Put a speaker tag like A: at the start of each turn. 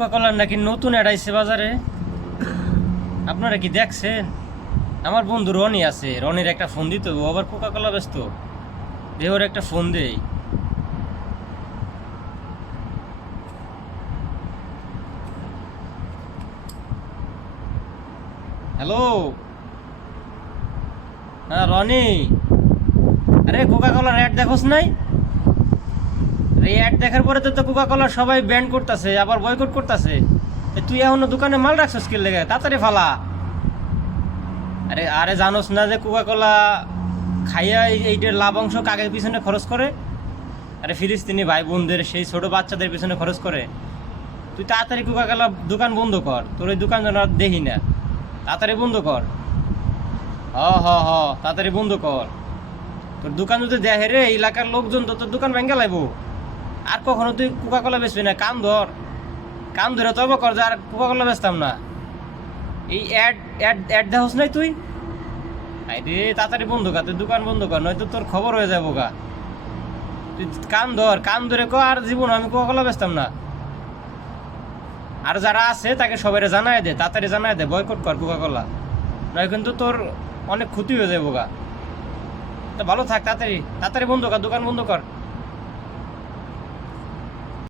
A: Coca কলার নাকি নতুন add আইছে বাজারে? আপনারা কি দেখছেন? আমার বন্ধু রনি আছে। রনির একটা ফোন দিত ও আবার কোকা কলা ব্যস্ত। দেহর একটা ফোন দেই। হ্যালো হ্যাঁ রনি। আরে কোকা কলার অ্যাড দেখোস নাই? এই অ্যাড দেখার পরে তো কোকা কোলা সবাই ব্যান্ড করতেছে, আবার বয়কট করতেছে। তুই এখনও দোকানে মাল রাখছিস কি লেগে? তাড়াতাড়ি ফালা। আরে আরে জানোস না যে কোকা কোলা খাইয়া এইটার লাভ অংশ কাকের পিছনে খরচ করে? আরে ফিলিস্তিনি ভাই বোনদের সেই ছোট বাচ্চাদের পিছনে খরচ করে। তুই তাড়াতাড়ি কোকা কোলা দোকান বন্ধ কর। তোর ওই দোকান যেন আর দেখি না। তাড়াতাড়ি বন্ধ কর। হ হ হ, তাড়াতাড়ি বন্ধ কর। তোর দোকান যদি দেখে রে এলাকার লোকজন তো তোর দোকান ভেঙে লাইবো। আর কখনো তুই কোকা কোলা বেচবি না, কান ধর। কান ধরে তবে কর যে আর কোকা কোলা বেচতাম না। এই অ্যাড অ্যাড অ্যাড নাই তুই? আই রে, তাড়াতাড়ি বন্ধ কর তুই দোকান বন্ধ কর, নয়তো তোর খবর হয়ে যাব গা। তুই কান ধর, কান ধরে কো আর জীবন আমি কোকা কোলা বেচতাম না। আর যারা আছে, তাকে সবাই জানায় দে, তাড়াতাড়ি জানায় দে বয়কট কর কোকা কোলা নয় কিন্তু তোর অনেক ক্ষতি হয়ে যাব গা। তো ভালো থাক, তাড়াতাড়ি তাড়াতাড়ি বন্ধ কর, দোকান বন্ধ কর।